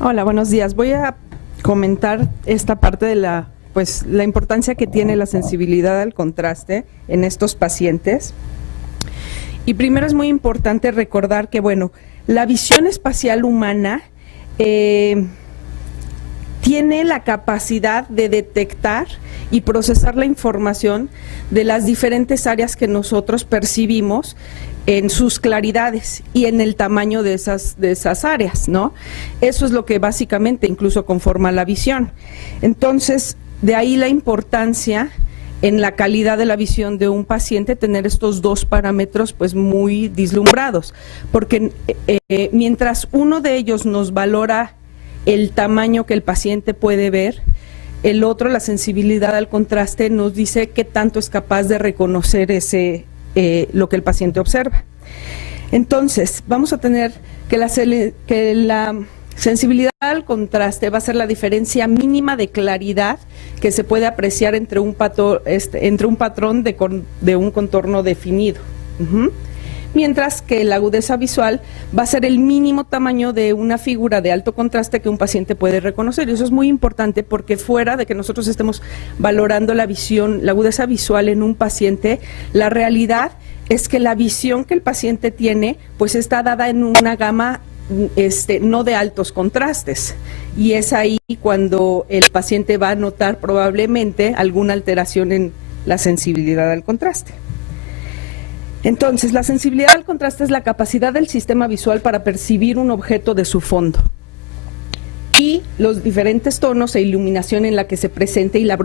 Hola, buenos días. Voy a comentar esta parte de la importancia que tiene la sensibilidad al contraste en estos pacientes. Y primero es muy importante recordar que, bueno, la visión espacial humana tiene la capacidad de detectar y procesar la información de las diferentes áreas que nosotros percibimos en sus claridades y en el tamaño de esas áreas, ¿no? Eso es lo que básicamente incluso conforma la visión. Entonces, de ahí la importancia en la calidad de la visión de un paciente tener estos dos parámetros pues muy vislumbrados, porque mientras uno de ellos nos valora el tamaño que el paciente puede ver, el otro, la sensibilidad al contraste, nos dice qué tanto es capaz de reconocer lo que el paciente observa. Entonces, vamos a tener que la sensibilidad al contraste va a ser la diferencia mínima de claridad que se puede apreciar entre un patrón de un contorno definido. Mientras que la agudeza visual va a ser el mínimo tamaño de una figura de alto contraste que un paciente puede reconocer. Y eso es muy importante porque fuera de que nosotros estemos valorando la visión, la agudeza visual en un paciente, la realidad es que la visión que el paciente tiene pues está dada en una gama no de altos contrastes, y es ahí cuando el paciente va a notar probablemente alguna alteración en la sensibilidad al contraste. Entonces, la sensibilidad al contraste es la capacidad del sistema visual para percibir un objeto de su fondo y los diferentes tonos e iluminación en la que se presente y la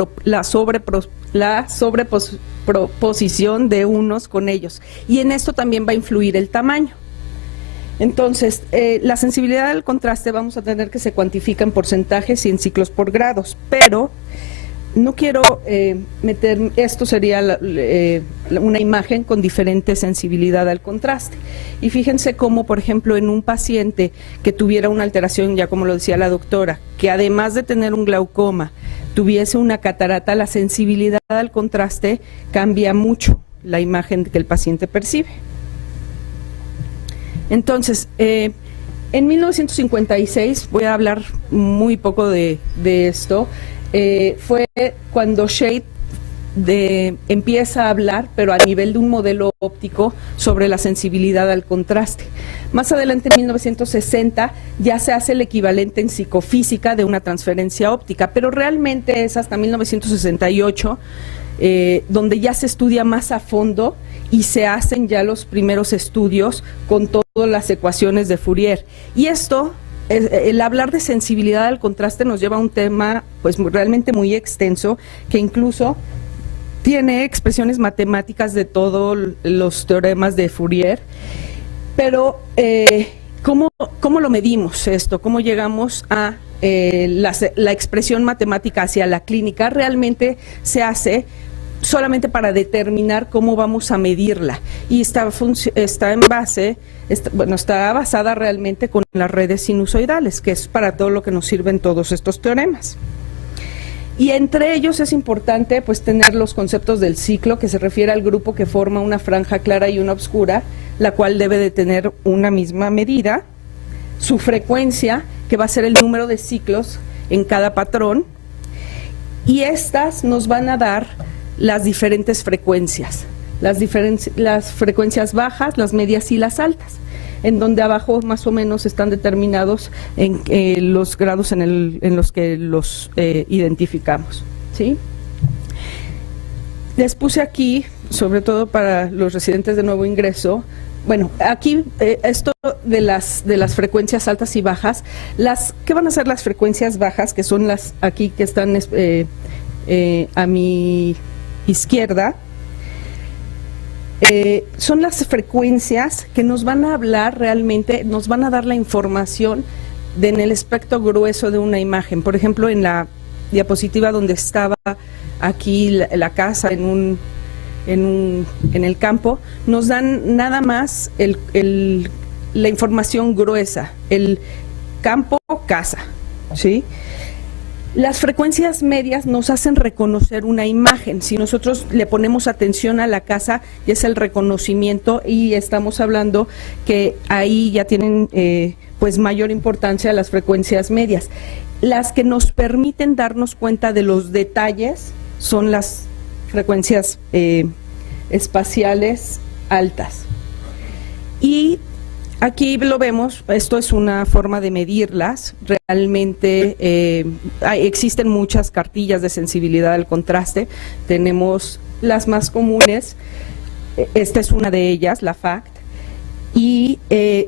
sobreposición de unos con ellos. Y en esto también va a influir el tamaño. Entonces, la sensibilidad al contraste vamos a tener que se cuantifica en porcentajes y en ciclos por grados, pero no quiero meter, esto sería una imagen con diferente sensibilidad al contraste. Y fíjense cómo, por ejemplo, en un paciente que tuviera una alteración, ya como lo decía la doctora, que además de tener un glaucoma, tuviese una catarata, la sensibilidad al contraste cambia mucho la imagen que el paciente percibe. Entonces, en 1956, voy a hablar muy poco de esto, fue cuando Scheidt empieza a hablar, pero a nivel de un modelo óptico, sobre la sensibilidad al contraste. Más adelante, en 1960, ya se hace el equivalente en psicofísica de una transferencia óptica, pero realmente es hasta 1968 donde ya se estudia más a fondo y se hacen ya los primeros estudios con todas las ecuaciones de Fourier. Y esto, el hablar de sensibilidad al contraste nos lleva a un tema pues realmente muy extenso, que incluso tiene expresiones matemáticas de todos los teoremas de Fourier. Pero, ¿cómo lo medimos esto? ¿Cómo llegamos a la expresión matemática hacia la clínica? Realmente se hace solamente para determinar cómo vamos a medirla, y está basada realmente con las redes sinusoidales, que es para todo lo que nos sirven todos estos teoremas. Y entre ellos es importante pues tener los conceptos del ciclo, que se refiere al grupo que forma una franja clara y una oscura, la cual debe de tener una misma medida, su frecuencia, que va a ser el número de ciclos en cada patrón, y estas nos van a dar las diferentes frecuencias, las frecuencias bajas, las medias y las altas, en donde abajo más o menos están determinados en los grados en los que los identificamos, ¿sí? Les puse aquí, sobre todo para los residentes de nuevo ingreso, bueno, aquí esto de las frecuencias altas y bajas, ¿qué van a ser las frecuencias bajas? Que son las aquí que están a mi izquierda. Son las frecuencias que nos van a hablar realmente, nos van a dar la información en el espectro grueso de una imagen. Por ejemplo, en la diapositiva donde estaba aquí la casa en el campo, nos dan nada más la información gruesa, el campo, casa, ¿sí? Las frecuencias medias nos hacen reconocer una imagen. Si nosotros le ponemos atención a la casa, ya es el reconocimiento, y estamos hablando que ahí ya tienen pues mayor importancia las frecuencias medias. Las que nos permiten darnos cuenta de los detalles son las frecuencias espaciales altas. Y aquí lo vemos, esto es una forma de medirlas. Realmente existen muchas cartillas de sensibilidad al contraste. Tenemos las más comunes, esta es una de ellas, la FACT, y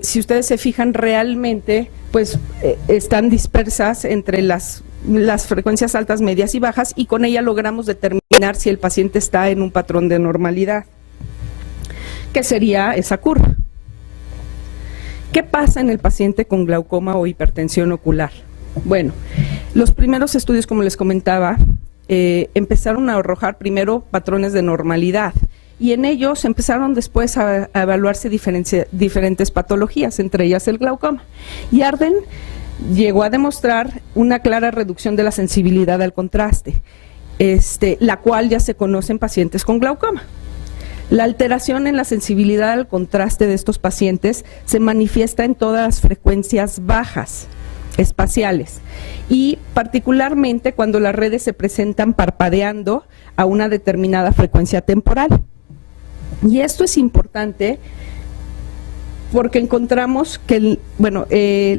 si ustedes se fijan realmente, pues están dispersas entre las frecuencias altas, medias y bajas, y con ella logramos determinar si el paciente está en un patrón de normalidad, que sería esa curva. ¿Qué pasa en el paciente con glaucoma o hipertensión ocular? Bueno, los primeros estudios, como les comentaba, empezaron a arrojar primero patrones de normalidad, y en ellos empezaron después a evaluarse diferentes patologías, entre ellas el glaucoma. Y Arden llegó a demostrar una clara reducción de la sensibilidad al contraste, la cual ya se conoce en pacientes con glaucoma. La alteración en la sensibilidad al contraste de estos pacientes se manifiesta en todas las frecuencias bajas espaciales, y particularmente cuando las redes se presentan parpadeando a una determinada frecuencia temporal. Y esto es importante porque encontramos que,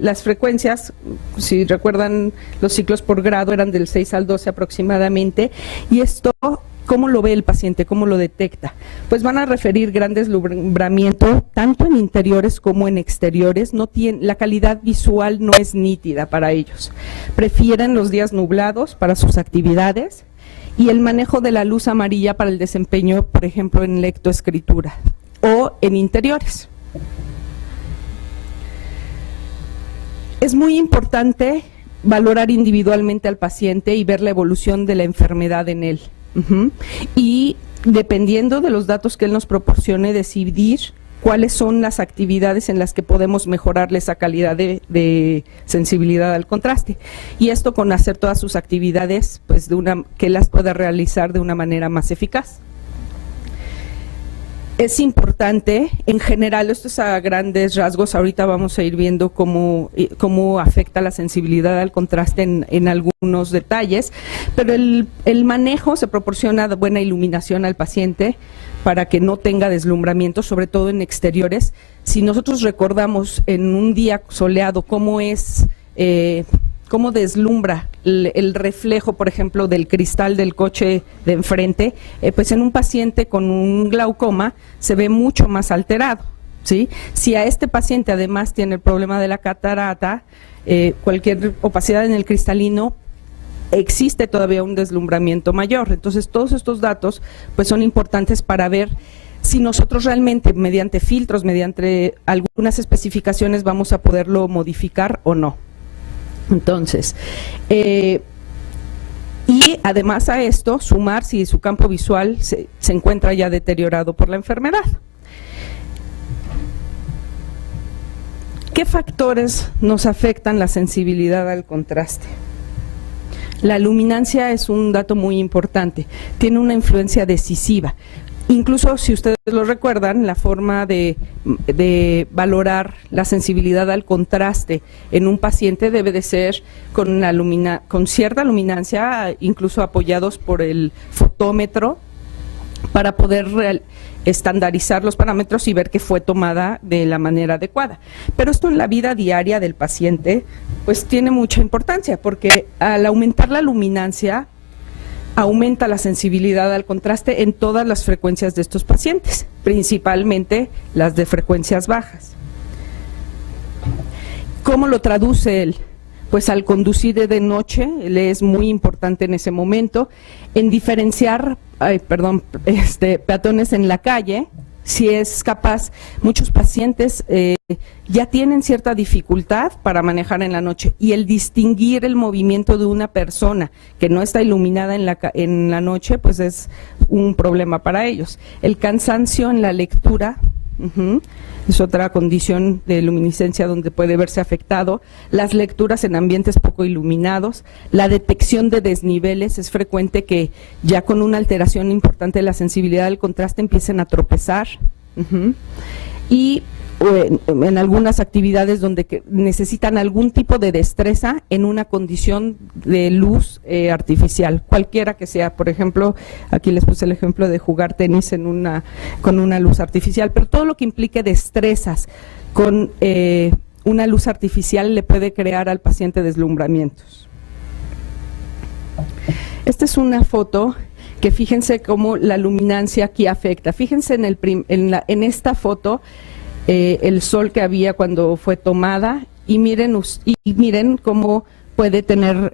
las frecuencias, si recuerdan, los ciclos por grado eran del 6 al 12 aproximadamente, y esto, ¿cómo lo ve el paciente? ¿Cómo lo detecta? Pues van a referir gran deslumbramiento, tanto en interiores como en exteriores. La calidad visual no es nítida para ellos. Prefieren los días nublados para sus actividades, y el manejo de la luz amarilla para el desempeño, por ejemplo, en lectoescritura o en interiores. Es muy importante valorar individualmente al paciente y ver la evolución de la enfermedad en él. Y dependiendo de los datos que él nos proporcione, decidir cuáles son las actividades en las que podemos mejorarle esa calidad de sensibilidad al contraste. Y esto con hacer todas sus actividades, pues que las pueda realizar de una manera más eficaz. Es importante, en general, esto es a grandes rasgos, ahorita vamos a ir viendo cómo afecta la sensibilidad al contraste en algunos detalles, pero el manejo se proporciona buena iluminación al paciente para que no tenga deslumbramiento, sobre todo en exteriores. Si nosotros recordamos en un día soleado cómo deslumbra el reflejo, por ejemplo, del cristal del coche de enfrente, pues en un paciente con un glaucoma se ve mucho más alterado, ¿sí? Si a este paciente además tiene el problema de la catarata, cualquier opacidad en el cristalino, existe todavía un deslumbramiento mayor. Entonces, todos estos datos pues son importantes para ver si nosotros realmente, mediante filtros, mediante algunas especificaciones, vamos a poderlo modificar o no. Entonces, y además a esto, sumar si su campo visual se encuentra ya deteriorado por la enfermedad. ¿Qué factores nos afectan la sensibilidad al contraste? La luminancia es un dato muy importante, tiene una influencia decisiva. Incluso, si ustedes lo recuerdan, la forma de valorar la sensibilidad al contraste en un paciente debe de ser con cierta luminancia, incluso apoyados por el fotómetro, para poder estandarizar los parámetros y ver que fue tomada de la manera adecuada. Pero esto en la vida diaria del paciente pues tiene mucha importancia, porque al aumentar la luminancia aumenta la sensibilidad al contraste en todas las frecuencias de estos pacientes, principalmente las de frecuencias bajas. ¿Cómo lo traduce él? Pues al conducir de noche, le es muy importante en ese momento, en diferenciar, peatones en la calle. Si es capaz, muchos pacientes ya tienen cierta dificultad para manejar en la noche, y el distinguir el movimiento de una persona que no está iluminada en la noche, pues es un problema para ellos. El cansancio en la lectura Es otra condición de luminiscencia donde puede verse afectado. Las lecturas en ambientes poco iluminados, la detección de desniveles, es frecuente que ya con una alteración importante de la sensibilidad del contraste empiecen a tropezar. Y en algunas actividades donde necesitan algún tipo de destreza en una condición de luz artificial, cualquiera que sea. Por ejemplo, aquí les puse el ejemplo de jugar tenis con una luz artificial, pero todo lo que implique destrezas con una luz artificial le puede crear al paciente deslumbramientos. Esta es una foto que fíjense cómo la luminancia aquí afecta. Fíjense en esta foto el sol que había cuando fue tomada y miren cómo puede tener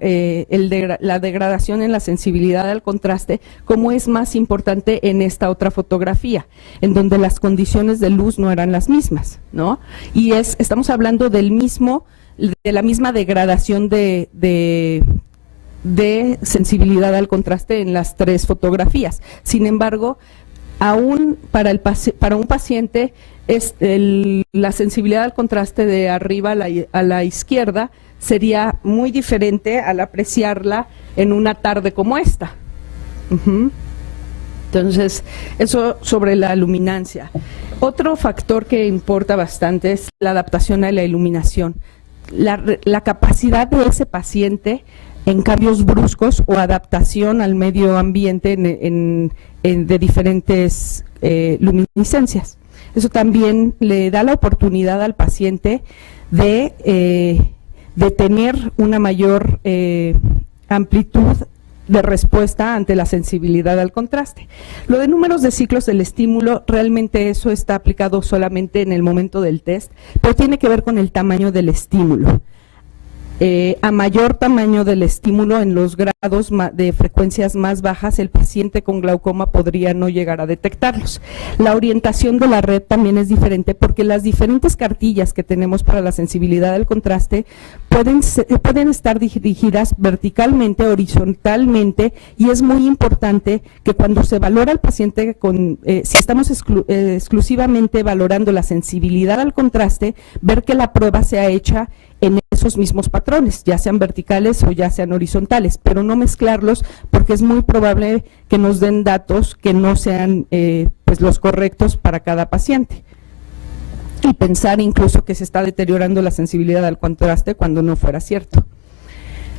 la degradación en la sensibilidad al contraste, como es más importante en esta otra fotografía, en donde las condiciones de luz no eran las mismas, ¿no? Y estamos hablando de la misma degradación de sensibilidad al contraste en las tres fotografías. Sin embargo, aún para un paciente la sensibilidad al contraste de arriba a la izquierda sería muy diferente al apreciarla en una tarde como esta. Entonces, eso sobre la luminancia. Otro factor que importa bastante es la adaptación a la iluminación. La capacidad de ese paciente en cambios bruscos o adaptación al medio ambiente de diferentes luminiscencias. Eso también le da la oportunidad al paciente de tener una mayor amplitud de respuesta ante la sensibilidad al contraste. Lo de números de ciclos del estímulo, realmente eso está aplicado solamente en el momento del test, pero tiene que ver con el tamaño del estímulo. A mayor tamaño del estímulo en los grados de frecuencias más bajas, el paciente con glaucoma podría no llegar a detectarlos. La orientación de la red también es diferente porque las diferentes cartillas que tenemos para la sensibilidad del contraste pueden estar dirigidas verticalmente, horizontalmente, y es muy importante que cuando se valora al paciente, si estamos exclusivamente valorando la sensibilidad al contraste, ver que la prueba sea hecha en esos mismos patrones, ya sean verticales o ya sean horizontales, pero no mezclarlos porque es muy probable que nos den datos que no sean pues los correctos para cada paciente. Y pensar incluso que se está deteriorando la sensibilidad al contraste cuando no fuera cierto.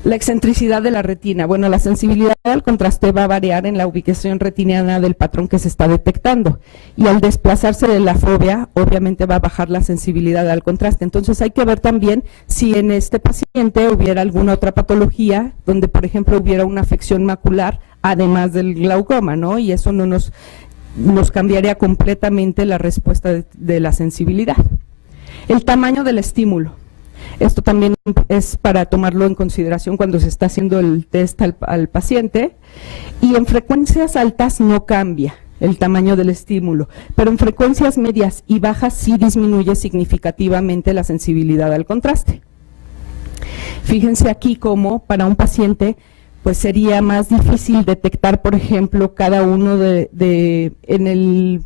La excentricidad de la retina. Bueno, la sensibilidad al contraste va a variar en la ubicación retiniana del patrón que se está detectando, y al desplazarse de la fobia, obviamente va a bajar la sensibilidad al contraste. Entonces hay que ver también si en este paciente hubiera alguna otra patología, donde por ejemplo hubiera una afección macular, además del glaucoma, ¿no? Y eso no nos cambiaría completamente la respuesta de la sensibilidad. El tamaño del estímulo. Esto también es para tomarlo en consideración cuando se está haciendo el test al paciente, y en frecuencias altas no cambia el tamaño del estímulo, pero en frecuencias medias y bajas sí disminuye significativamente la sensibilidad al contraste. Fíjense aquí cómo para un paciente pues sería más difícil detectar, por ejemplo, cada uno en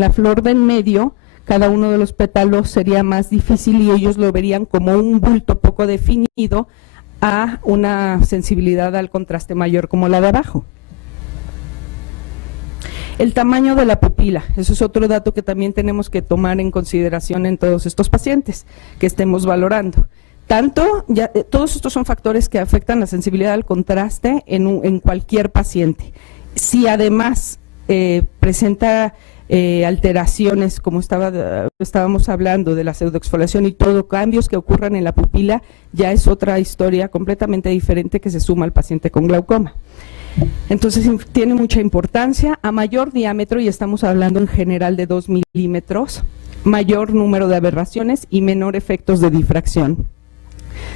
la flor del medio, cada uno de los pétalos sería más difícil y ellos lo verían como un bulto poco definido a una sensibilidad al contraste mayor como la de abajo. El tamaño de la pupila, eso es otro dato que también tenemos que tomar en consideración en todos estos pacientes que estemos valorando. Todos estos son factores que afectan la sensibilidad al contraste en cualquier paciente. Si además presenta alteraciones, como estábamos hablando de la pseudoexfoliación y todo, cambios que ocurran en la pupila, ya es otra historia completamente diferente que se suma al paciente con glaucoma. Entonces tiene mucha importancia. A mayor diámetro, y estamos hablando en general de 2 milímetros, mayor número de aberraciones y menor efectos de difracción.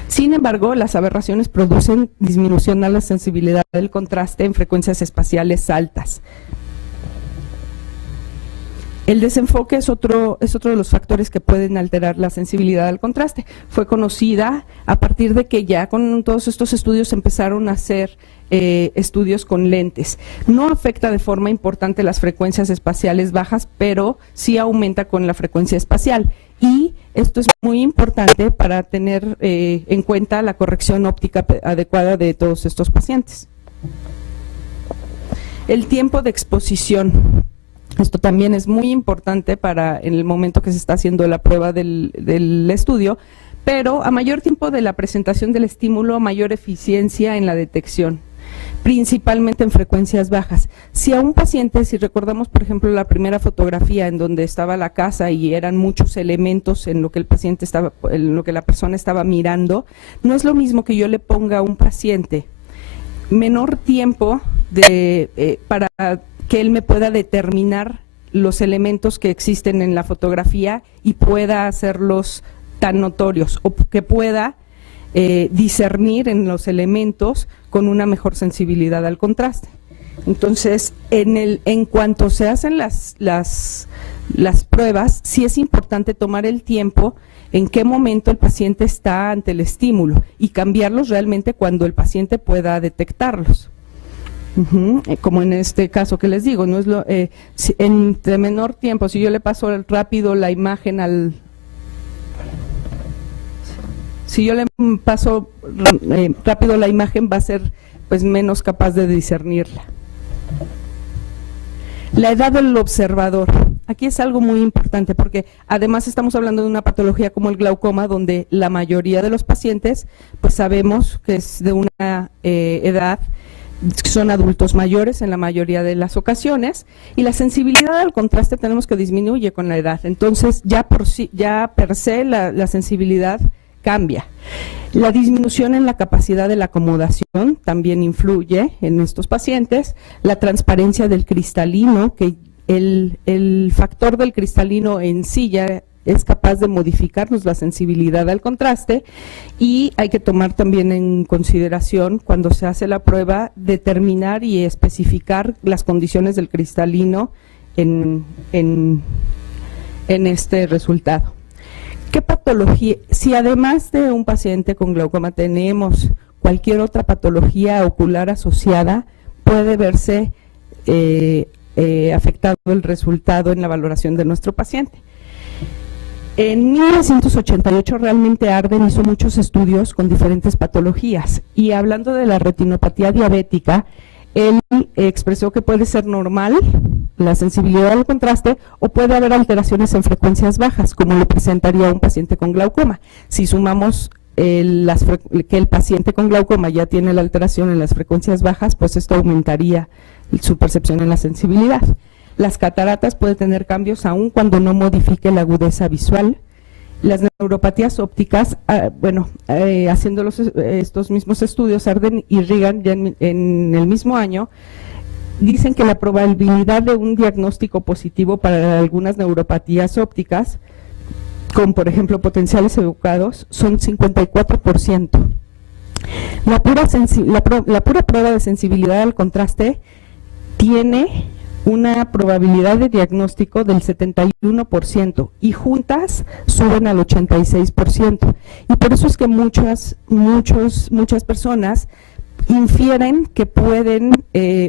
Sin embargo, las aberraciones producen disminución a la sensibilidad del contraste en frecuencias espaciales altas. El desenfoque es otro de los factores que pueden alterar la sensibilidad al contraste. Fue conocida a partir de que ya con todos estos estudios empezaron a hacer estudios con lentes. No afecta de forma importante las frecuencias espaciales bajas, pero sí aumenta con la frecuencia espacial. Y esto es muy importante para tener en cuenta la corrección óptica adecuada de todos estos pacientes. El tiempo de exposición. Esto también es muy importante para en el momento que se está haciendo la prueba del estudio, pero a mayor tiempo de la presentación del estímulo, mayor eficiencia en la detección, principalmente en frecuencias bajas. Si a un paciente, si recordamos por ejemplo la primera fotografía en donde estaba la casa y eran muchos elementos en lo que el paciente estaba, en lo que la persona estaba mirando, no es lo mismo que yo le ponga a un paciente menor tiempo para que él me pueda determinar los elementos que existen en la fotografía y pueda hacerlos tan notorios, o que pueda discernir en los elementos con una mejor sensibilidad al contraste. Entonces, en cuanto se hacen las pruebas, sí es importante tomar el tiempo en qué momento el paciente está ante el estímulo y cambiarlos realmente cuando el paciente pueda detectarlos. Como en este caso que les digo, no es entre menor tiempo, si yo le paso rápido la imagen si yo le paso rápido la imagen, va a ser pues menos capaz de discernirla. La edad del observador. Aquí es algo muy importante porque además estamos hablando de una patología como el glaucoma, donde la mayoría de los pacientes pues sabemos que es de una edad, son adultos mayores en la mayoría de las ocasiones, y la sensibilidad al contraste tenemos que disminuye con la edad. Entonces ya per se la sensibilidad cambia. La disminución en la capacidad de la acomodación también influye en estos pacientes. La transparencia del cristalino, que el factor del cristalino en sí ya es capaz de modificarnos la sensibilidad al contraste, y hay que tomar también en consideración cuando se hace la prueba, determinar y especificar las condiciones del cristalino en este resultado. ¿Qué patología? Si además de un paciente con glaucoma tenemos cualquier otra patología ocular asociada, puede verse afectado el resultado en la valoración de nuestro paciente. En 1988 realmente Arden hizo muchos estudios con diferentes patologías, y hablando de la retinopatía diabética, él expresó que puede ser normal la sensibilidad al contraste, o puede haber alteraciones en frecuencias bajas, como lo presentaría un paciente con glaucoma. Si sumamos que el paciente con glaucoma ya tiene la alteración en las frecuencias bajas, pues esto aumentaría su percepción en la sensibilidad. Las cataratas pueden tener cambios aún cuando no modifique la agudeza visual. Las neuropatías ópticas, haciendo estos mismos estudios, Arden y Regan ya en el mismo año, dicen que la probabilidad de un diagnóstico positivo para algunas neuropatías ópticas, con por ejemplo potenciales educados, son 54%. La pura prueba de sensibilidad al contraste tiene una probabilidad de diagnóstico del 71%, y juntas suben al 86%. Y por eso es que muchas personas infieren que pueden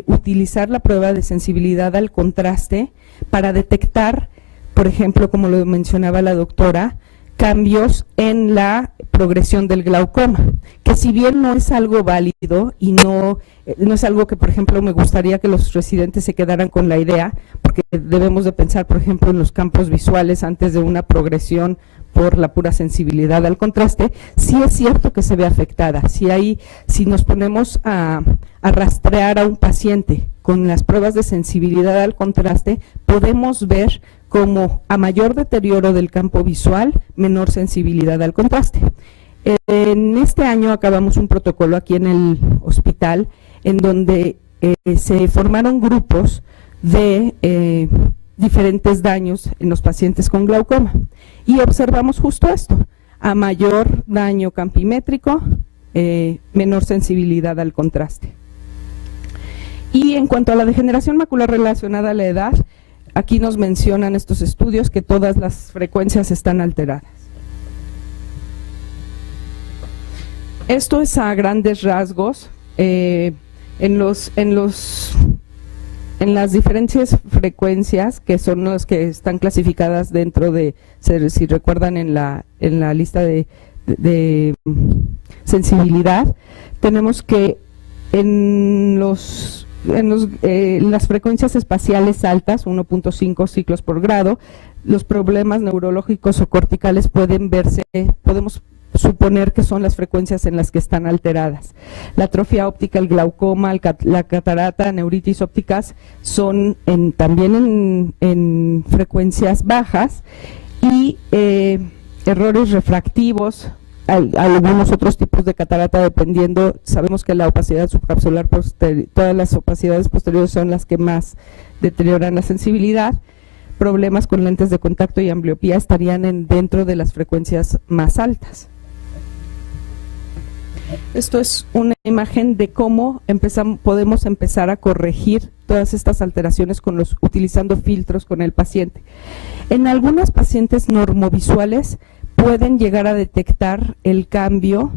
utilizar la prueba de sensibilidad al contraste para detectar, por ejemplo, como lo mencionaba la doctora, cambios en la progresión del glaucoma, que si bien no es algo válido y no es algo que, por ejemplo, me gustaría que los residentes se quedaran con la idea, porque debemos de pensar, por ejemplo, en los campos visuales antes de una progresión por la pura sensibilidad al contraste. Sí es cierto que se ve afectada. Si nos ponemos a rastrear a un paciente con las pruebas de sensibilidad al contraste, podemos ver como a mayor deterioro del campo visual, menor sensibilidad al contraste. En este año acabamos un protocolo aquí en el hospital en donde se formaron grupos de diferentes daños en los pacientes con glaucoma, y observamos justo esto: a mayor daño campimétrico, menor sensibilidad al contraste. Y en cuanto a la degeneración macular relacionada a la edad, aquí nos mencionan estos estudios que todas las frecuencias están alteradas. Esto es a grandes rasgos. en las diferentes frecuencias, que son las que están clasificadas dentro de, si recuerdan en la lista de sensibilidad, tenemos que en las frecuencias espaciales altas, 1.5 ciclos por grado, los problemas neurológicos o corticales podemos suponer que son las frecuencias en las que están alteradas. La atrofia óptica, el glaucoma, la catarata, neuritis ópticas son también en frecuencias bajas, y errores refractivos, algunos otros tipos de catarata dependiendo. Sabemos que la opacidad subcapsular todas las opacidades posteriores son las que más deterioran la sensibilidad. Problemas con lentes de contacto y ambliopía estarían dentro de las frecuencias más altas. Esto es una imagen de cómo podemos empezar a corregir todas estas alteraciones utilizando filtros con el paciente. En algunos pacientes normovisuales pueden llegar a detectar el cambio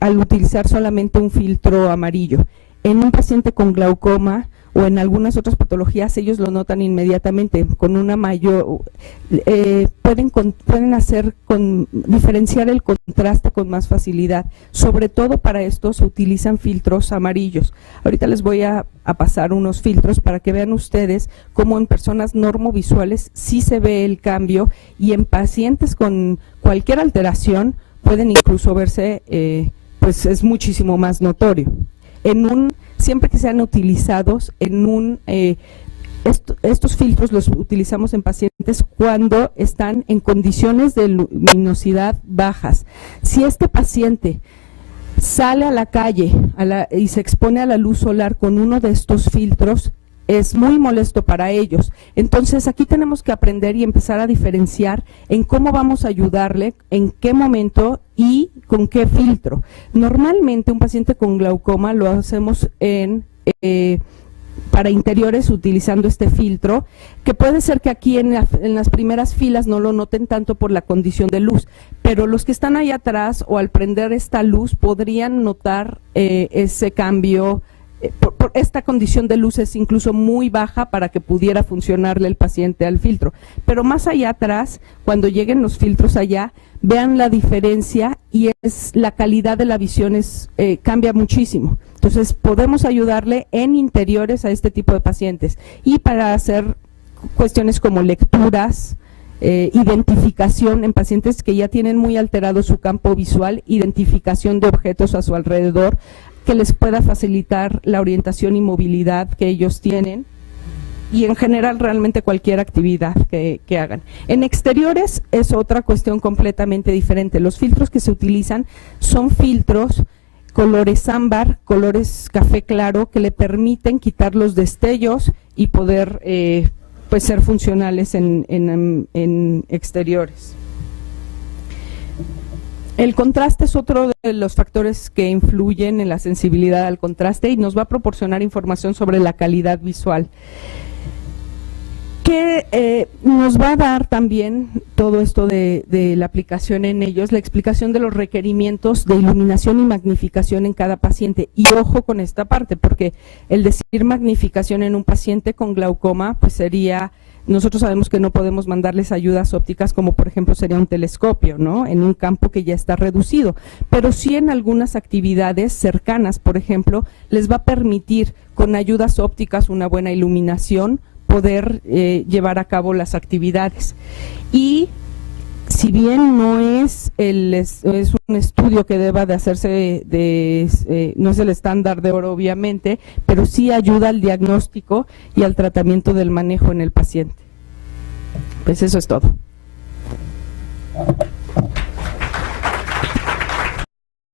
al utilizar solamente un filtro amarillo. En un paciente con glaucoma o en algunas otras patologías, ellos lo notan inmediatamente con una mayor, pueden diferenciar el contraste con más facilidad. Sobre todo para esto se utilizan filtros amarillos. Ahorita les voy a pasar unos filtros para que vean ustedes cómo en personas normovisuales sí se ve el cambio, y en pacientes con cualquier alteración pueden incluso verse, pues es muchísimo más notorio. Siempre que sean utilizados estos filtros los utilizamos en pacientes cuando están en condiciones de luminosidad bajas. Si este paciente sale a la calle y se expone a la luz solar con uno de estos filtros, es muy molesto para ellos. Entonces aquí tenemos que aprender y empezar a diferenciar en cómo vamos a ayudarle, en qué momento y con qué filtro. Normalmente un paciente con glaucoma lo hacemos para interiores utilizando este filtro, que puede ser que aquí en las primeras filas no lo noten tanto por la condición de luz, pero los que están ahí atrás o al prender esta luz podrían notar ese cambio. Por esta condición de luz es incluso muy baja para que pudiera funcionarle el paciente al filtro. Pero más allá atrás, cuando lleguen los filtros allá, vean la diferencia, y la calidad de la visión cambia muchísimo. Entonces podemos ayudarle en interiores a este tipo de pacientes, y para hacer cuestiones como lecturas, identificación en pacientes que ya tienen muy alterado su campo visual, identificación de objetos a su alrededor, que les pueda facilitar la orientación y movilidad que ellos tienen, y en general realmente cualquier actividad que hagan. En exteriores es otra cuestión completamente diferente. Los filtros que se utilizan son filtros colores ámbar, colores café claro, que le permiten quitar los destellos y poder pues ser funcionales en exteriores. El contraste es otro de los factores que influyen en la sensibilidad al contraste, y nos va a proporcionar información sobre la calidad visual. Que nos va a dar también todo esto de la aplicación en ellos, la explicación de los requerimientos de iluminación y magnificación en cada paciente. Y ojo con esta parte, porque el decir magnificación en un paciente con glaucoma, pues sería, nosotros sabemos que no podemos mandarles ayudas ópticas como por ejemplo sería un telescopio, ¿no?, en un campo que ya está reducido, pero sí en algunas actividades cercanas, por ejemplo, les va a permitir con ayudas ópticas, una buena iluminación, poder llevar a cabo las actividades. Y si bien no es un estudio que deba de hacerse, no es el estándar de oro obviamente, pero sí ayuda al diagnóstico y al tratamiento del manejo en el paciente. Pues eso es todo.